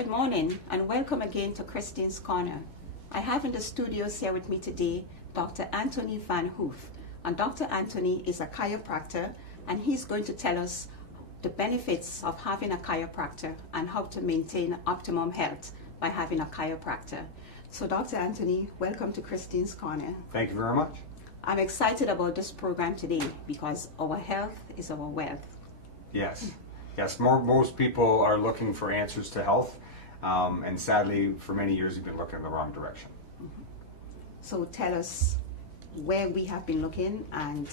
Good morning and welcome again to Christine's Corner. I have in the studios here with me today Dr. Anthony Van Hoof. And Dr. Anthony is a chiropractor and he's going to tell us the benefits of having a chiropractor and how to maintain optimum health by having a chiropractor. So Dr. Anthony, welcome to Christine's Corner. Thank you very much. I'm excited about this program today because our health is our wealth. Yes. Yes, most people are looking for answers to health, and sadly, for many years, we've been looking in the wrong direction. Mm-hmm. So tell us where we have been looking and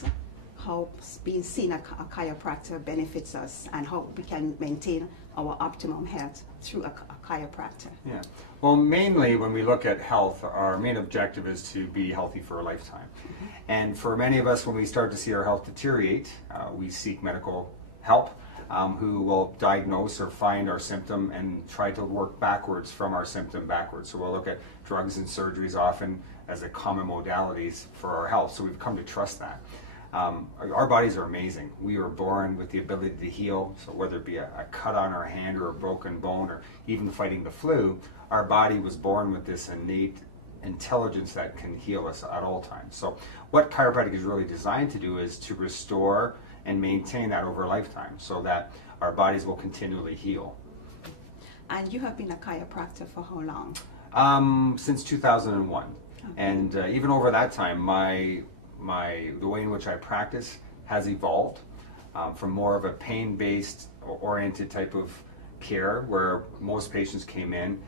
how being seen a chiropractor benefits us and how we can maintain our optimum health through a chiropractor. Yeah. Well, mainly when we look at health, our main objective is to be healthy for a lifetime. Mm-hmm. And for many of us, when we start to see our health deteriorate, we seek medical help. Who will diagnose or find our symptom and try to work backwards from our symptom backwards. So we'll look at drugs and surgeries often as the common modalities for our health. So we've come to trust that. Our bodies are amazing. We are born with the ability to heal. So whether it be a cut on our hand or a broken bone or even fighting the flu, our body was born with this innate intelligence that can heal us at all times. So what chiropractic is really designed to do is to restore and maintain that over a lifetime so that our bodies will continually heal. And you have been a chiropractor for how long? Since 2001. Okay. And even over that time, the way in which I practice has evolved from more of a pain-based oriented type of care where most patients came in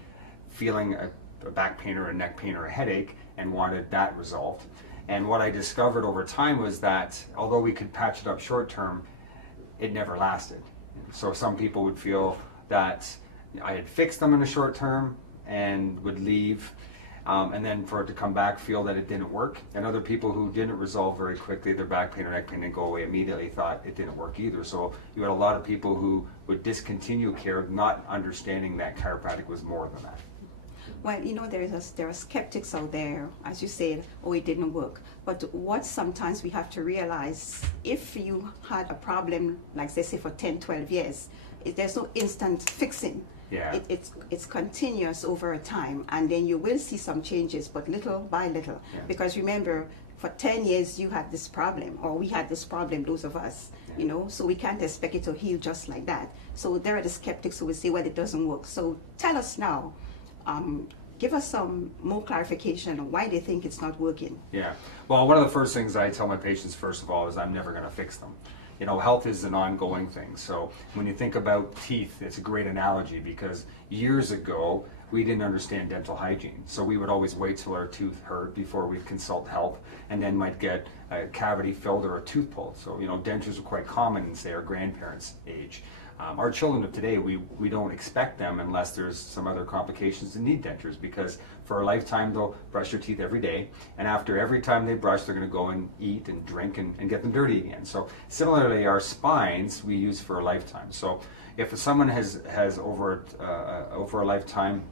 feeling a back pain or a neck pain or a headache and wanted that resolved. And what I discovered over time was that although we could patch it up short term, it never lasted. So some people would feel that I had fixed them in the short term and would leave, and then for it to come back, feel that it didn't work. And other people who didn't resolve very quickly, their back pain or neck pain didn't go away immediately, thought it didn't work either. So you had a lot of people who would discontinue care, not understanding that chiropractic was more than that. Well, you know, there are skeptics out there, as you said, oh, it didn't work. But what sometimes we have to realize, if you had a problem, like they say, for 10, 12 years, there's no instant fixing. Yeah. It's continuous over a time, and then you will see some changes, but little by little. Yeah. Because remember, for 10 years you had this problem, or we had this problem, those of us, you know, so we can't expect it to heal just like that. So there are the skeptics who will say, well, it doesn't work. So tell us now. Give us some more clarification on why they think it's not working. Yeah. Well, one of the first things I tell my patients, first of all, is I'm never going to fix them. You know, health is an ongoing thing. So when you think about teeth, it's a great analogy because years ago, we didn't understand dental hygiene. So we would always wait till our tooth hurt before we'd consult health and then might get a cavity filled or a tooth pulled. So, you know, dentures were quite common in, say, our grandparents' age. Our children of today, we don't expect them unless there's some other complications to need dentures because for a lifetime they'll brush their teeth every day, and after every time they brush they're going to go and eat and drink and get them dirty again. So similarly, our spines we use for a lifetime. So if someone has over a lifetime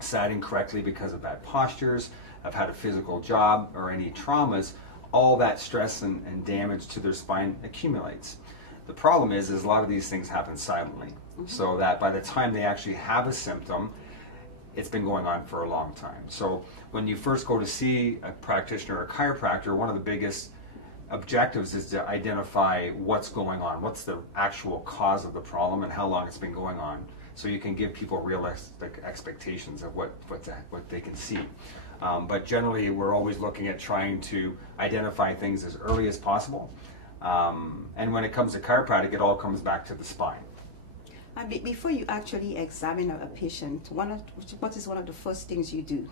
sat incorrectly because of bad postures, have had a physical job or any traumas, all that stress and damage to their spine accumulates. The problem is a lot of these things happen silently, so that by the time they actually have a symptom, it's been going on for a long time. So when you first go to see a practitioner or a chiropractor, one of the biggest objectives is to identify what's going on, what's the actual cause of the problem and how long it's been going on, so you can give people realistic expectations of what they can see. But generally, we're always looking at trying to identify things as early as possible. And when it comes to chiropractic, it all comes back to the spine. And before you actually examine a patient, what is one of the first things you do?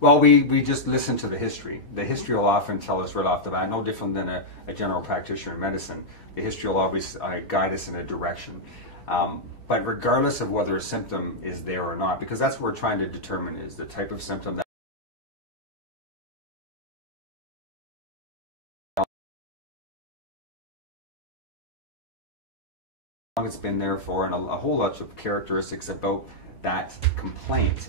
Well, we just listen to the history. The history will often tell us right off the bat, no different than a general practitioner in medicine. The history will always guide us in a direction. But regardless of whether a symptom is there or not, because that's what we're trying to determine is the type of symptom that it's been there for, and a whole lot of characteristics about that complaint.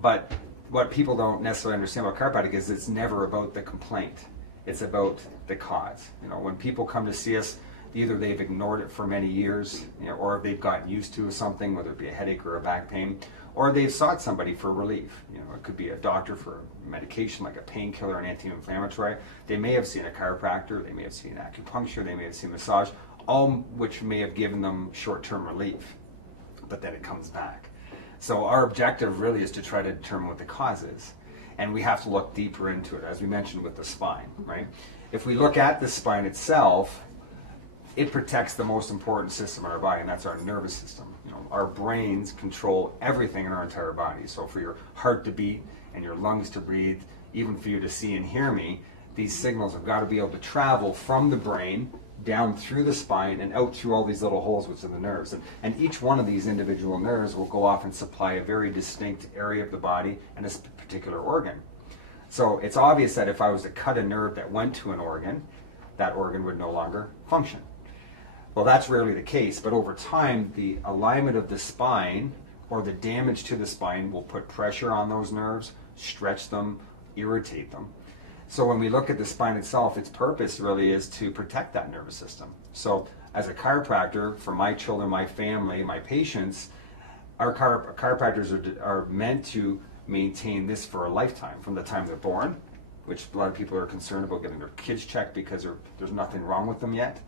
But what people don't necessarily understand about chiropractic is it's never about the complaint. It's about the cause. You know, when people come to see us, either they've ignored it for many years, or they've gotten used to something, whether it be a headache or a back pain, or they've sought somebody for relief. It could be a doctor for medication like a painkiller, an anti-inflammatory. They may have seen a chiropractor, they may have seen acupuncture, they may have seen massage, all which may have given them short-term relief, but then it comes back. So our objective really is to try to determine what the cause is. And we have to look deeper into it, as we mentioned with the spine, right? If we look at the spine itself, it protects the most important system in our body, and that's our nervous system. Our brains control everything in our entire body. So for your heart to beat and your lungs to breathe, even for you to see and hear me, these signals have got to be able to travel from the brain down through the spine and out through all these little holes which are the nerves. And each one of these individual nerves will go off and supply a very distinct area of the body and a particular organ. So it's obvious that if I was to cut a nerve that went to an organ, that organ would no longer function. Well, that's rarely the case, but over time, the alignment of the spine or the damage to the spine will put pressure on those nerves, stretch them, irritate them. So when we look at the spine itself, its purpose really is to protect that nervous system. So as a chiropractor, for my children, my family, my patients, our chiropractors are meant to maintain this for a lifetime, from the time they're born, which a lot of people are concerned about getting their kids checked because there's nothing wrong with them yet.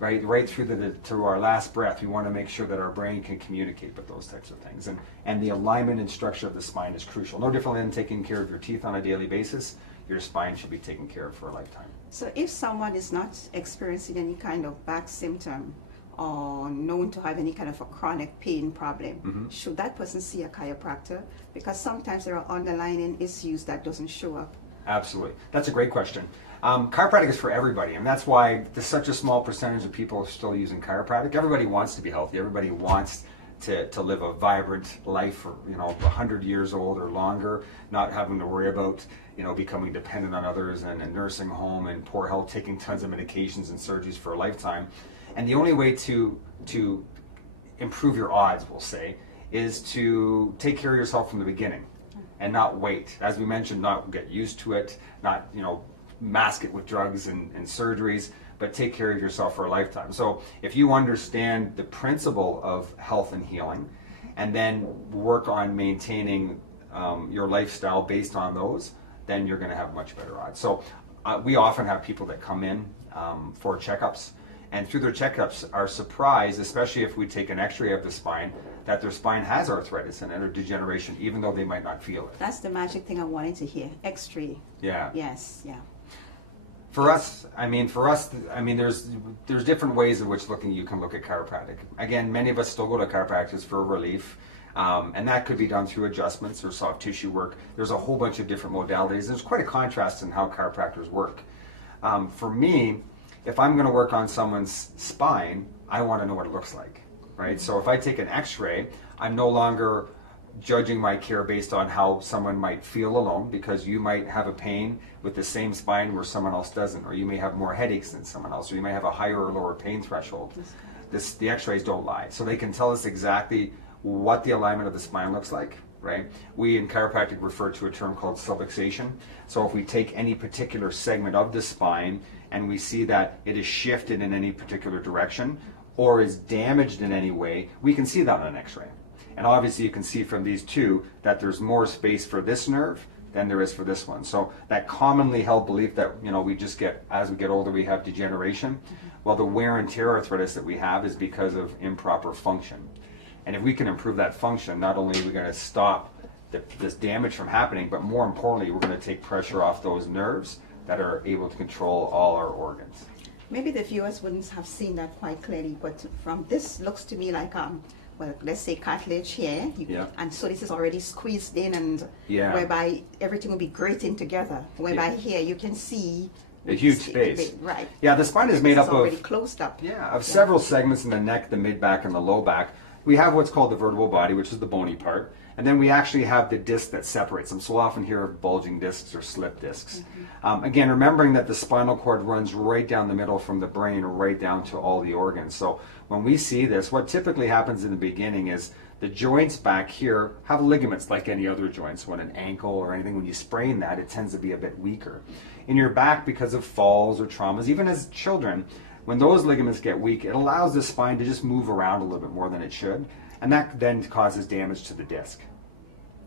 Right through to our last breath, we want to make sure that our brain can communicate with those types of things. And the alignment and structure of the spine is crucial. No different than taking care of your teeth on a daily basis, your spine should be taken care of for a lifetime. So if someone is not experiencing any kind of back symptom or known to have any kind of a chronic pain problem, should that person see a chiropractor? Because sometimes there are underlying issues that doesn't show up. Absolutely. That's a great question. Chiropractic is for everybody, and that's why there's such a small percentage of people are still using chiropractic. Everybody wants to be healthy. Everybody wants to live a vibrant life for 100 years old or longer, not having to worry about becoming dependent on others and a nursing home and poor health, taking tons of medications and surgeries for a lifetime. And the only way to improve your odds, we'll say, is to take care of yourself from the beginning and not wait. As we mentioned, not get used to it, not mask it with drugs and surgeries, but take care of yourself for a lifetime. So if you understand the principle of health and healing, and then work on maintaining your lifestyle based on those, then you're going to have much better odds. So we often have people that come in for checkups, and through their checkups are surprised, especially if we take an x-ray of the spine, that their spine has arthritis and or degeneration, even though they might not feel it. That's the magic thing I wanted to hear. X-ray. Yeah. Yes. Yeah. For us, there's different ways in which you can look at chiropractic. Again, many of us still go to chiropractors for relief, and that could be done through adjustments or soft tissue work. There's a whole bunch of different modalities. There's quite a contrast in how chiropractors work. For me, if I'm going to work on someone's spine, I want to know what it looks like, right? So if I take an x-ray, I'm no longer judging my care based on how someone might feel alone, because you might have a pain with the same spine where someone else doesn't, or you may have more headaches than someone else, or you may have a higher or lower pain threshold. The x-rays don't lie, so they can tell us exactly what the alignment of the spine looks like, right? We in chiropractic refer to a term called subluxation. So if we take any particular segment of the spine and we see that it is shifted in any particular direction or is damaged in any way, we can see that on an x-ray. And obviously you can see from these two that there's more space for this nerve than there is for this one. So that commonly held belief that we just get, as we get older, we have degeneration. Well, the wear and tear arthritis that we have is because of improper function. And if we can improve that function, not only are we going to stop this damage from happening, but more importantly, we're going to take pressure off those nerves that are able to control all our organs. Maybe the viewers wouldn't have seen that quite clearly, but from this looks to me like well, let's say cartilage here, and so this is already squeezed in, and whereby everything will be grating together, whereby here you can see a huge space. Right. Yeah, the spine is made up already closed up. Of several segments in the neck, the mid-back, and the low back. We have what's called the vertebral body, which is the bony part, and then we actually have the disc that separates them. So we'll often hear of bulging discs or slip discs. Again, remembering that the spinal cord runs right down the middle from the brain right down to all the organs. So when we see this, what typically happens in the beginning is the joints back here have ligaments like any other joints. When an ankle or anything, when you sprain that, it tends to be a bit weaker. In your back, because of falls or traumas, even as children, when those ligaments get weak, it allows the spine to just move around a little bit more than it should, and that then causes damage to the disc.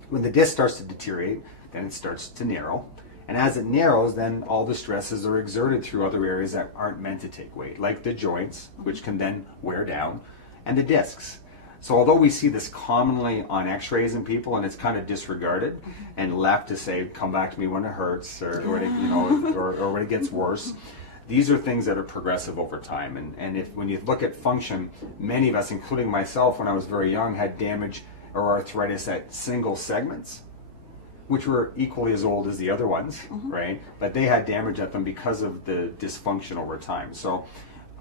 When the disc starts to deteriorate, then it starts to narrow, and as it narrows, then all the stresses are exerted through other areas that aren't meant to take weight, like the joints, which can then wear down, and the discs. So although we see this commonly on x-rays in people and it's kind of disregarded and left to say, come back to me when it hurts or when it, or when it gets worse, these are things that are progressive over time. And if when you look at function, many of us, including myself when I was very young, had damage or arthritis at single segments, which were equally as old as the other ones, right? But they had damage at them because of the dysfunction over time. So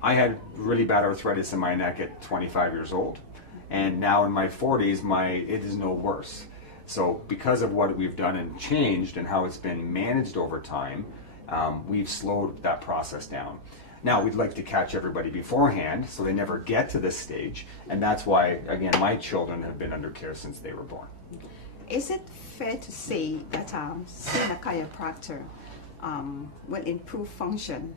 I had really bad arthritis in my neck at 25 years old. And now in my 40s, it is no worse. So because of what we've done and changed and how it's been managed over time, we've slowed that process down. Now we'd like to catch everybody beforehand so they never get to this stage. And that's why, again, my children have been under care since they were born. Is it fair to say that seeing a chiropractor will improve function?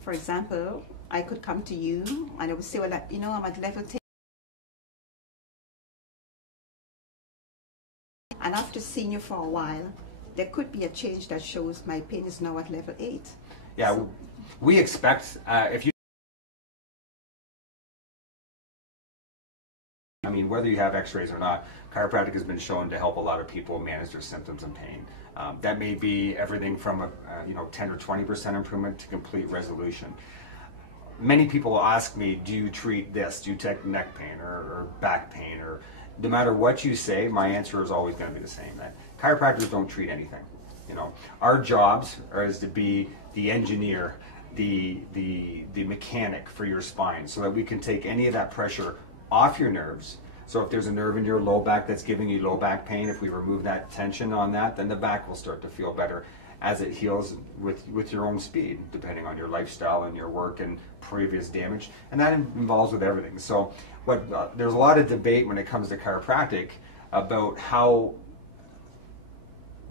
For example, I could come to you and I would say, well, I'm at level 10. And after seeing you for a while, there could be a change that shows my pain is now at level 8. Yeah, so we expect, whether you have x-rays or not, chiropractic has been shown to help a lot of people manage their symptoms and pain. That may be everything from a 10 or 20% improvement to complete resolution. Many people ask me, do you treat this? Do you take neck pain or back pain? Or no matter what you say, my answer is always going to be the same. That chiropractors don't treat anything. Our jobs is to be the engineer, the mechanic for your spine, so that we can take any of that pressure off your nerves. So if there's a nerve in your low back that's giving you low back pain, if we remove that tension on that, then the back will start to feel better as it heals with your own speed, depending on your lifestyle and your work and previous damage. And that involves with everything. So there's a lot of debate when it comes to chiropractic about how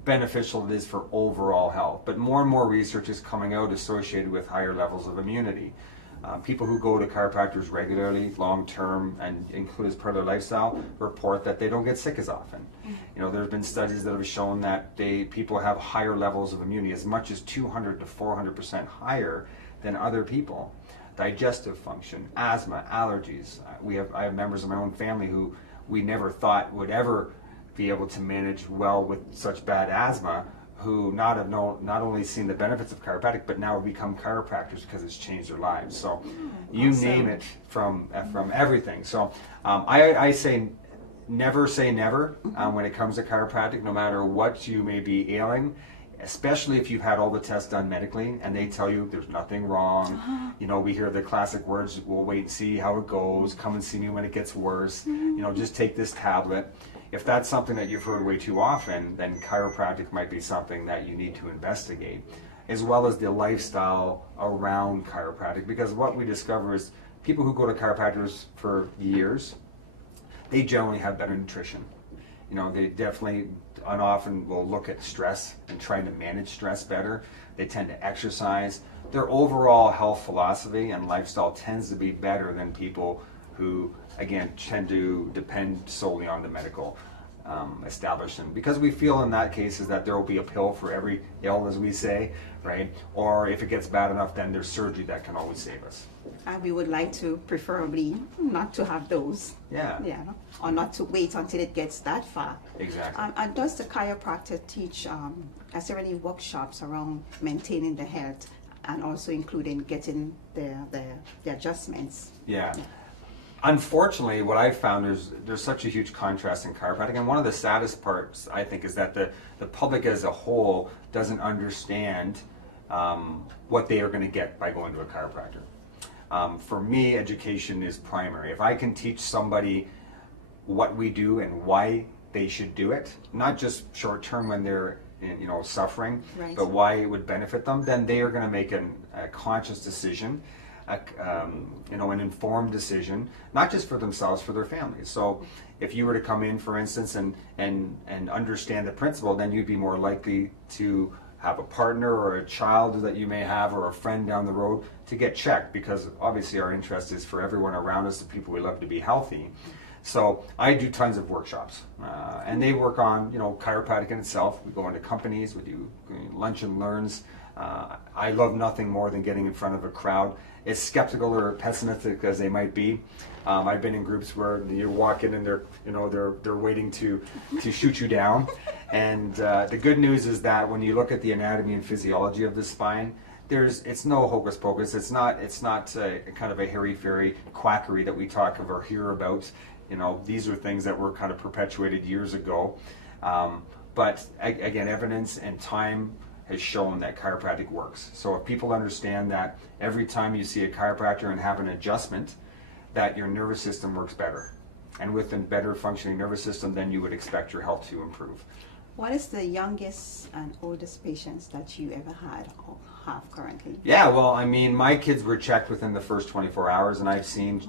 beneficial it is for overall health. But more and more research is coming out associated with higher levels of immunity. People who go to chiropractors regularly, long-term, and include as part of their lifestyle, report that they don't get sick as often. There's been studies that have shown that people have higher levels of immunity, as much as 200 to 400% higher than other people. Digestive function, asthma, allergies. I have members of my own family who we never thought would ever be able to manage well with such bad asthma, who not only seen the benefits of chiropractic, but now have become chiropractors because it's changed their lives. So you name it, from everything. So I say never when it comes to chiropractic, no matter what you may be ailing, especially if you've had all the tests done medically and they tell you there's nothing wrong. We hear the classic words, we'll wait and see how it goes, come and see me when it gets worse, just take this tablet. If that's something that you've heard way too often, then chiropractic might be something that you need to investigate, as well as the lifestyle around chiropractic. Because what we discover is people who go to chiropractors for years, they generally have better nutrition. They definitely and often will look at stress and trying to manage stress better. They tend to exercise. Their overall health philosophy and lifestyle tends to be better than people who, again, tend to depend solely on the medical establishment, because we feel in that case is that there will be a pill for every ill, as we say, right? Or if it gets bad enough, then there's surgery that can always save us. And we would like to preferably not to have those. Yeah. Or not to wait until it gets that far. Exactly. And does the chiropractor teach, is there any workshops around maintaining the health and also including getting the adjustments? Yeah. Unfortunately, what I've found is there's such a huge contrast in chiropractic, and one of the saddest parts, I think, is that the public as a whole doesn't understand what they are going to get by going to a chiropractor. For me, education is primary. If I can teach somebody what we do and why they should do it, not just short term when they're suffering, right, but why it would benefit them, then they are going to make a conscious decision, an informed decision, not just for themselves, for their families. So if you were to come in, for instance, and understand the principle, then you'd be more likely to have a partner or a child that you may have or a friend down the road to get checked, because obviously our interest is for everyone around us, the people we love, to be healthy. So I do tons of workshops, and they work on, you know, chiropractic in itself. We go into companies, we do lunch and learns. I love nothing more than getting in front of a crowd, as skeptical or pessimistic as they might be. I've been in groups where you walk in and they're waiting to shoot you down. And the good news is that when you look at the anatomy and physiology of the spine, it's no hocus pocus. It's not a kind of a hairy-fairy quackery that we talk of or hear about. You know, these are things that were kind of perpetuated years ago. But again, evidence and time has shown that chiropractic works. So if people understand that every time you see a chiropractor and have an adjustment, that your nervous system works better. And with a better functioning nervous system, then you would expect your health to improve. What is the youngest and oldest patients that you ever had or have currently? Yeah, well, I mean, my kids were checked within the first 24 hours, and I've seen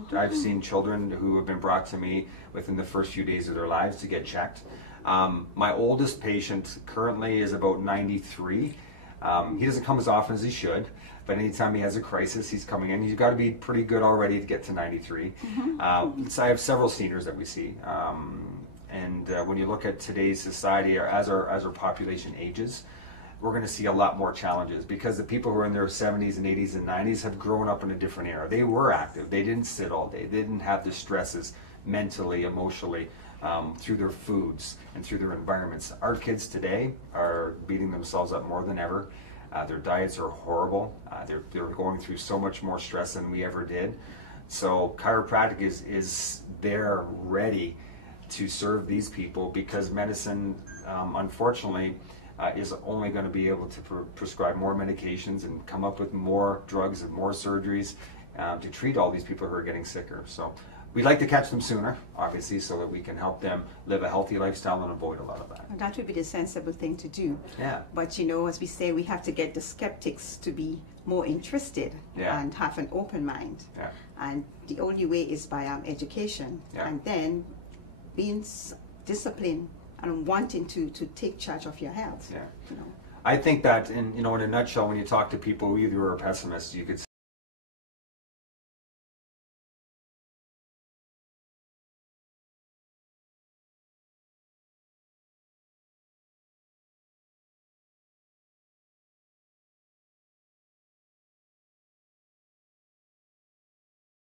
children who have been brought to me within the first few days of their lives to get checked. My oldest patient currently is about 93. He doesn't come as often as he should, but anytime he has a crisis, he's coming in. He's got to be pretty good already to get to 93. So I have several seniors that we see. And when you look at today's society, or as our population ages, we're going to see a lot more challenges, because the people who are in their 70s and 80s and 90s have grown up in a different era. They were active. They didn't sit all day. They didn't have the stresses mentally, emotionally, through their foods and through their environments. Our kids today are beating themselves up more than ever. Their diets are horrible. They're going through so much more stress than we ever did. So chiropractic is there ready to serve these people, because medicine, unfortunately, is only going to be able to prescribe more medications and come up with more drugs and more surgeries to treat all these people who are getting sicker. So we'd like to catch them sooner, obviously, so that we can help them live a healthy lifestyle and avoid a lot of that. That would be the sensible thing to do. Yeah. But, you know, as we say, we have to get the skeptics to be more interested and have an open mind. Yeah. And the only way is by education, and then being disciplined and wanting to take charge of your health. Yeah. You know. I think that in a nutshell, when you talk to people who either are pessimists, you could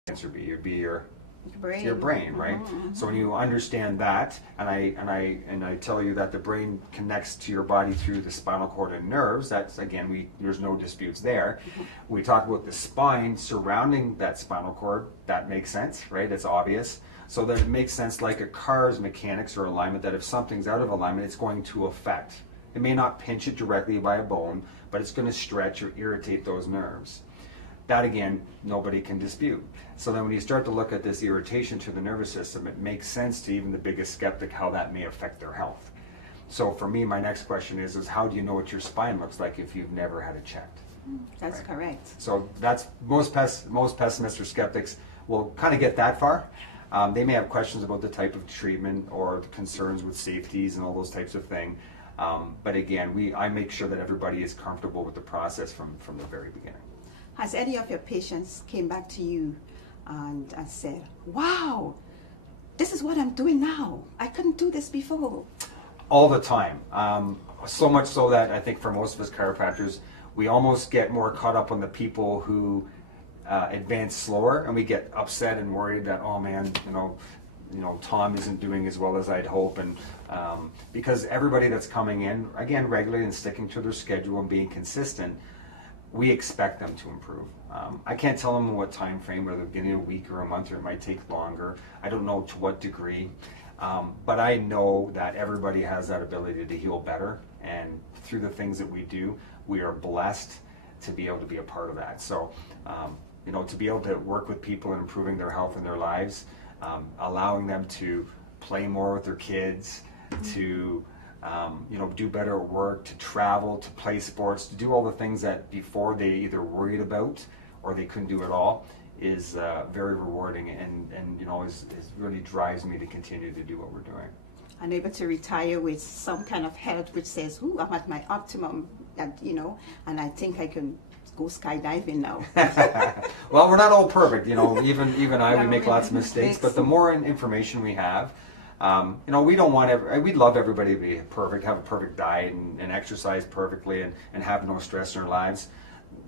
answer be. It'd be your brain, right? So when you understand that, and I tell you that the brain connects to your body through the spinal cord and nerves, that's, again, there's no disputes there. We talk about the spine surrounding that spinal cord. That makes sense, right? It's obvious. So that it makes sense, like a car's mechanics or alignment, that if something's out of alignment, it's going to affect. It may not pinch it directly by a bone, but it's going to stretch or irritate those nerves. That, again, nobody can dispute. So then when you start to look at this irritation to the nervous system, it makes sense to even the biggest skeptic how that may affect their health. So for me, my next question is how do you know what your spine looks like if you've never had it checked? That's right? correct. So that's most pessimists or skeptics will kind of get that far. They may have questions about the type of treatment or the concerns with safeties and all those types of things. But again, I make sure that everybody is comfortable with the process from the very beginning. Has any of your patients came back to you and said, wow, this is what I'm doing now. I couldn't do this before? All the time. So much so that I think for most of us chiropractors, we almost get more caught up on the people who advance slower, and we get upset and worried that, oh man, Tom isn't doing as well as I'd hope, and because everybody that's coming in, again, regularly and sticking to their schedule and being consistent, we expect them to improve. I can't tell them in what time frame, whether beginning a week or a month, or it might take longer. I don't know to what degree, but I know that everybody has that ability to heal better, and through the things that we do, we are blessed to be able to be a part of that. So, to be able to work with people and improving their health and their lives, allowing them to play more with their kids, to do better at work, to travel, to play sports, to do all the things that before they either worried about or they couldn't do at all, is very rewarding, and really drives me to continue to do what we're doing. and able to retire with some kind of health which says, "Ooh, I'm at my optimum," and and I think I can go skydiving now. Well, we're not all perfect, even we make lots of mistakes, but the more information we have, we don't want we'd love everybody to be perfect, have a perfect diet and exercise perfectly and have no stress in their lives.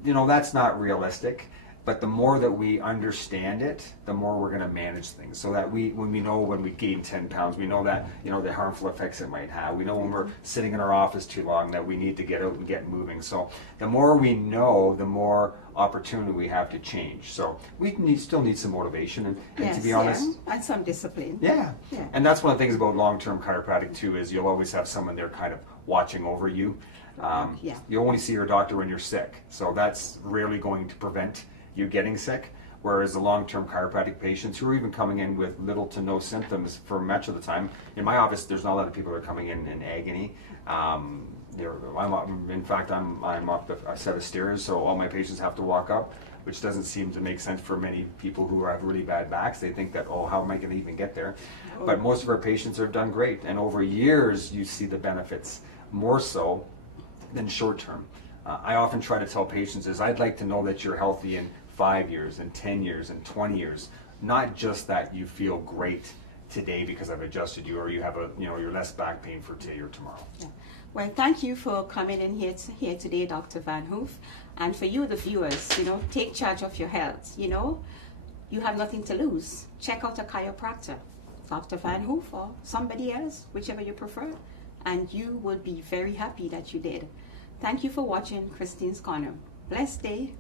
That's not realistic. But the more that we understand it, the more we're going to manage things. So that when we gain 10 pounds, we know that, the harmful effects it might have. We know when we're sitting in our office too long that we need to get out and get moving. So the more we know, the more opportunity we have to change. So we still need some motivation and yes, to be honest. And some discipline. Yeah. And that's one of the things about long-term chiropractic too, is you'll always have someone there kind of watching over you. You only see your doctor when you're sick. So that's rarely going to prevent you getting sick, whereas the long-term chiropractic patients who are even coming in with little to no symptoms for much of the time. In my office, there's not a lot of people that are coming in agony. In fact, I'm up a set of stairs, so all my patients have to walk up, which doesn't seem to make sense for many people who have really bad backs. They think that, how am I going to even get there? But most of our patients have done great, and over years you see the benefits more so than short term. I often try to tell patients I'd like to know that you're healthy in 5 years and 10 years and 20 years, not just that you feel great today because I've adjusted you or you have you're less back pain for today or tomorrow. Yeah. Well, thank you for coming in here today, Dr. Van Hoof. And for you, the viewers, take charge of your health. You have nothing to lose. Check out a chiropractor, Dr. Van Hoof or somebody else, whichever you prefer, and you will be very happy that you did. Thank you for watching Christine's Corner. Blessed day.